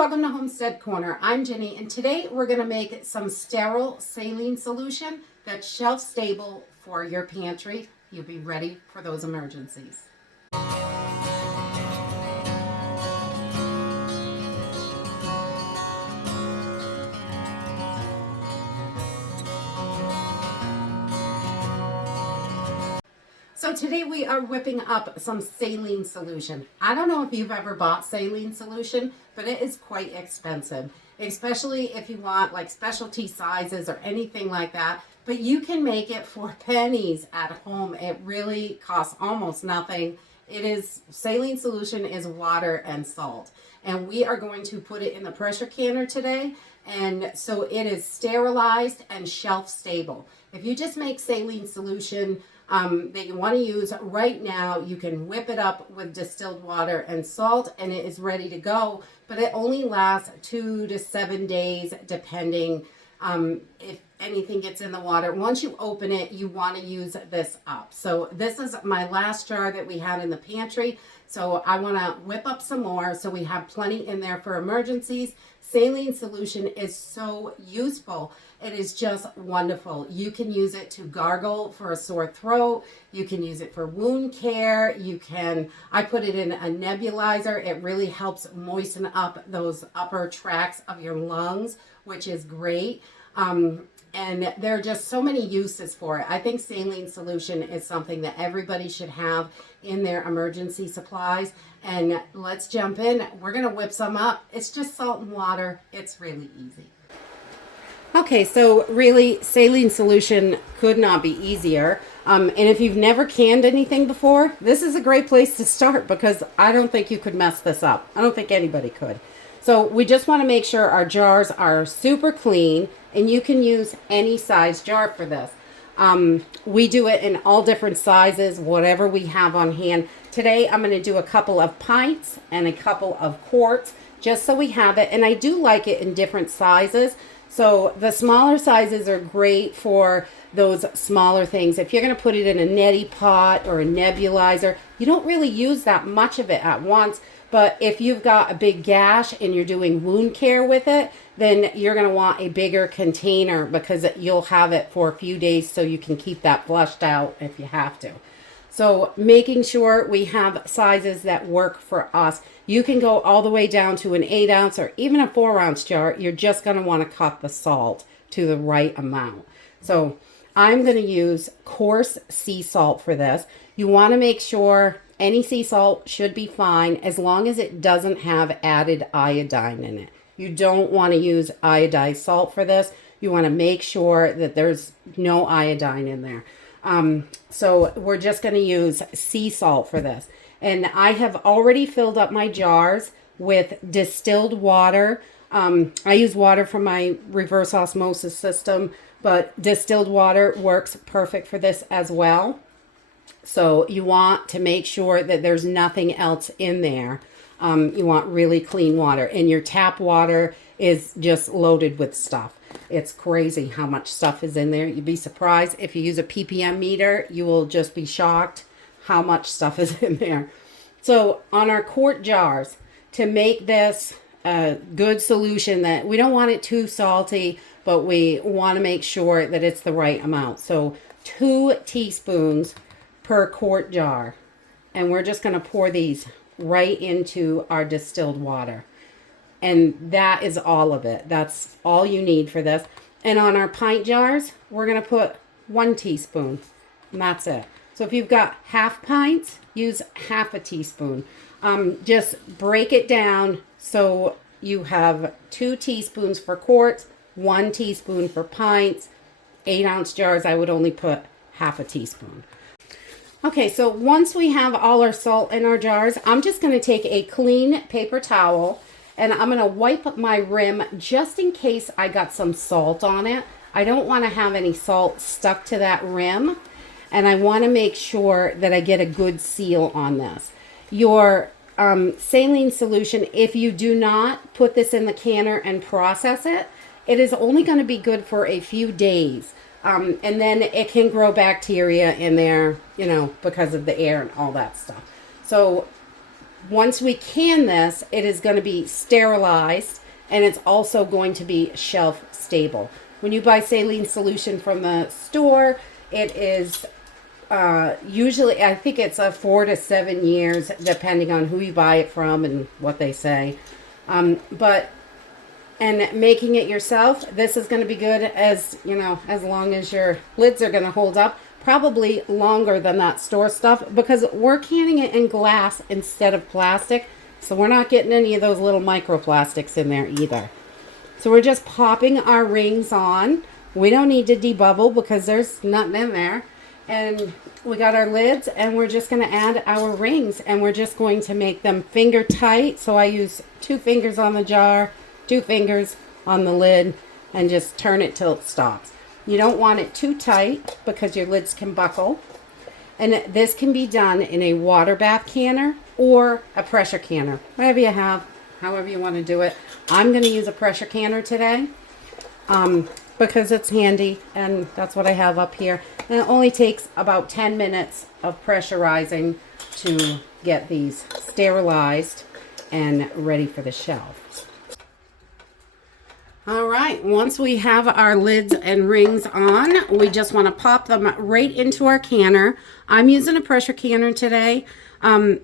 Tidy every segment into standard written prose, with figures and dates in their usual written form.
welcome to Homestead Corner. I'm Jenny, and today we're going to make some sterile saline solution that's shelf stable for your pantry. You'll be ready for those emergencies. So today we are whipping up some saline solution. I don't know if you've ever bought saline solution, but it is quite expensive, especially if you want like specialty sizes or anything like that. But you can make it for pennies at home. It really costs almost nothing. Saline solution is water and salt. And we are going to put it in the pressure canner today. And so it is sterilized and shelf stable. If you just make saline solution that you want to use right now, you can whip it up with distilled water and salt and it is ready to go. But it only lasts 2 to 7 days depending if anything gets in the water. Once you open it, you want to use this up. So this is my last jar that we had in the pantry. So I want to whip up some more so we have plenty in there for emergencies. Saline solution is so useful. It is just wonderful. You can use it to gargle for a sore throat. You can use it for wound care. I put it in a nebulizer. It really helps moisten up those upper tracts of your lungs, which is great. And there are just so many uses for it. I think saline solution is something that everybody should have in their emergency supplies. And let's jump in. We're going to whip some up. It's just salt and water. It's really easy. Okay, so really saline solution could not be easier. And if you've never canned anything before, this is a great place to start because I don't think you could mess this up. I don't think anybody could. So we just want to make sure our jars are super clean, and you can use any size jar for this. We do it in all different sizes, whatever we have on hand. Today I'm going to do a couple of pints and a couple of quarts just so we have it. And I do like it in different sizes. So the smaller sizes are great for those smaller things. If you're going to put it in a neti pot or a nebulizer, you don't really use that much of it at once. But if you've got a big gash and you're doing wound care with it, then you're going to want a bigger container because you'll have it for a few days so you can keep that flushed out if you have to. So making sure we have sizes that work for us. You can go all the way down to an 8 ounce or even a 4 ounce jar. You're just going to want to cut the salt to the right amount. So I'm going to use coarse sea salt for this. You want to make sure any sea salt should be fine as long as it doesn't have added iodine in it. You don't want to use iodized salt for this. You want to make sure that there's no iodine in there. So we're just going to use sea salt for this. And I have already filled up my jars with distilled water. I use water from my reverse osmosis system, but distilled water works perfect for this as well. So you want to make sure that there's nothing else in there. You want really clean water, and your tap water is just loaded with stuff. It's crazy how much stuff is in there. You'd be surprised if you use a ppm meter. You will just be shocked how much stuff is in there. So on our quart jars, to make this a good solution, that we don't want it too salty, but we want to make sure that it's the right amount. So 2 teaspoons per quart jar, and we're just going to pour these right into our distilled water, and that is all of it. That's all you need for this. And on our pint jars, we're going to put 1 teaspoon, and that's it. So if you've got half pints, use half a teaspoon. Just break it down so you have 2 teaspoons for quarts, 1 teaspoon for pints. 8 ounce jars, I would only put half a teaspoon. Okay, so once we have all our salt in our jars, I'm just going to take a clean paper towel and I'm going to wipe my rim just in case I got some salt on it. I don't want to have any salt stuck to that rim, and I want to make sure that I get a good seal on this. Your saline solution, if you do not put this in the canner and process it, it is only going to be good for a few days. And then it can grow bacteria in there, because of the air and all that stuff. So once we can this, it is going to be sterilized, and it's also going to be shelf stable. When you buy saline solution from the store, it is usually, I think it's 4 to 7 years, depending on who you buy it from and what they say. And making it yourself, this is going to be good as, you know, as long as your lids are going to hold up. Probably longer than that store stuff, because we're canning it in glass instead of plastic. So we're not getting any of those little microplastics in there either. So we're just popping our rings on. We don't need to debubble because there's nothing in there. And we got our lids, and we're just going to add our rings, and we're just going to make them finger tight. So I use 2 fingers on the jar, 2 fingers on the lid, and just turn it till it stops. You don't want it too tight because your lids can buckle. And this can be done in a water bath canner or a pressure canner, whatever you have, however you want to do it. I'm going to use a pressure canner today because it's handy, and that's what I have up here. And it only takes about 10 minutes of pressurizing to get these sterilized and ready for the shelf. All right, once we have our lids and rings on, we just want to pop them right into our canner. I'm using a pressure canner today.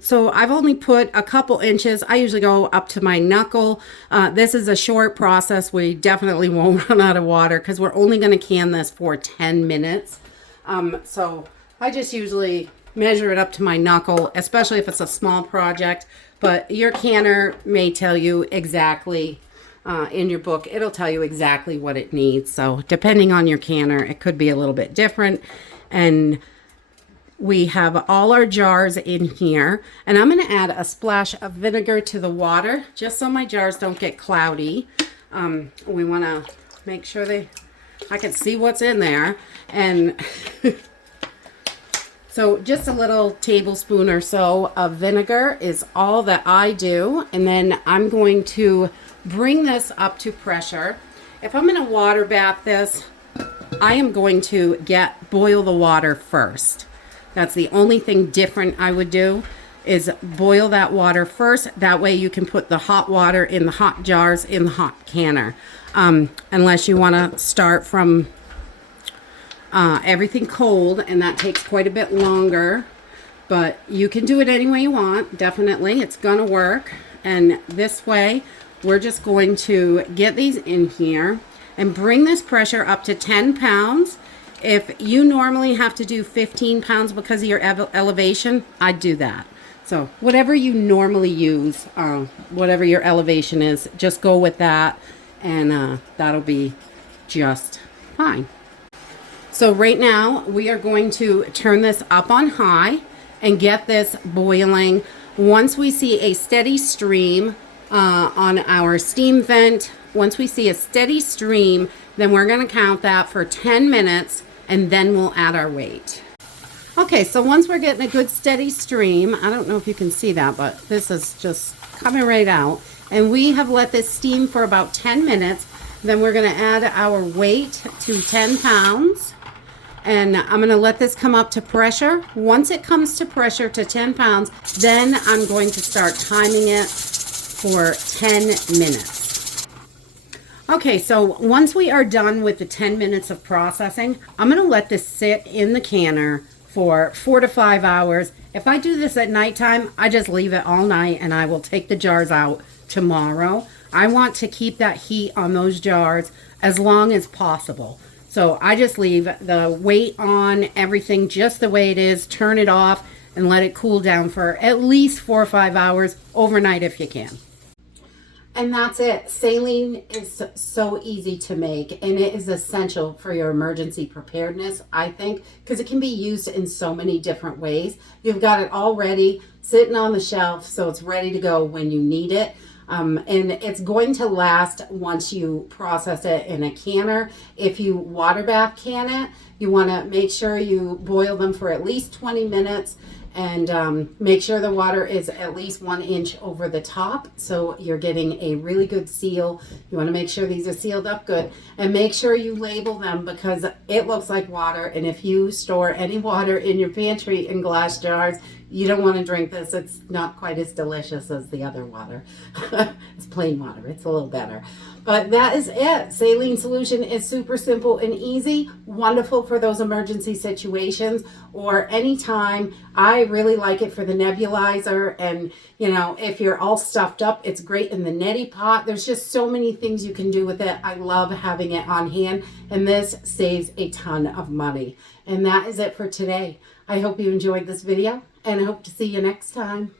So I've only put a couple inches. I usually go up to my knuckle. This is a short process. We definitely won't run out of water because we're only going to can this for 10 minutes. So I just usually measure it up to my knuckle, especially if it's a small project. But your canner may tell you exactly, in your book, it'll tell you exactly what it needs. So depending on your canner, it could be a little bit different. And we have all our jars in here, and I'm going to add a splash of vinegar to the water just so my jars don't get cloudy. We want to make sure I can see what's in there. And so just a little tablespoon or so of vinegar is all that I do. And then I'm going to bring this up to pressure. If I'm going to water bath this, I am going to boil the water first. That's the only thing different I would do, is boil that water first. That way you can put the hot water in the hot jars in the hot canner. Unless you want to start from everything cold, and that takes quite a bit longer. But you can do it any way you want. Definitely, it's going to work. And this way, we're just going to get these in here and bring this pressure up to 10 pounds. If you normally have to do 15 pounds because of your elevation, I'd do that. So whatever you normally use, whatever your elevation is, just go with that, and that'll be just fine. So right now we are going to turn this up on high and get this boiling. Once we see a steady stream on our steam vent, once we see a steady stream, then we're going to count that for 10 minutes, and then we'll add our weight. Okay, so once we're getting a good steady stream, I don't know if you can see that, but this is just coming right out. And we have let this steam for about 10 minutes. Then we're going to add our weight to 10 pounds. And I'm going to let this come up to pressure. Once it comes to pressure to 10 pounds, then I'm going to start timing it for 10 minutes. Okay, so once we are done with the 10 minutes of processing, I'm going to let this sit in the canner for 4 to 5 hours. If I do this at nighttime, I just leave it all night, and I will take the jars out tomorrow. I want to keep that heat on those jars as long as possible. So I just leave the weight on, everything just the way it is, turn it off, and let it cool down for at least 4 or 5 hours overnight if you can. And that's it. Saline is so easy to make, and it is essential for your emergency preparedness, I think, because it can be used in so many different ways. You've got it all ready, sitting on the shelf, so it's ready to go when you need it. And it's going to last once you process it in a canner. If you water bath can it, you want to make sure you boil them for at least 20 minutes. And make sure the water is at least 1 inch over the top, so you're getting a really good seal. You want to make sure these are sealed up good, and make sure you label them, because it looks like water, and if you store any water in your pantry in glass jars, you don't want to drink this. It's not quite as delicious as the other water. It's plain water. It's a little better. But that is it. Saline solution is super simple and easy. Wonderful for those emergency situations or anytime. I really like it for the nebulizer. And, you know, if you're all stuffed up, it's great in the neti pot. There's just so many things you can do with it. I love having it on hand. And this saves a ton of money. And that is it for today. I hope you enjoyed this video, and I hope to see you next time.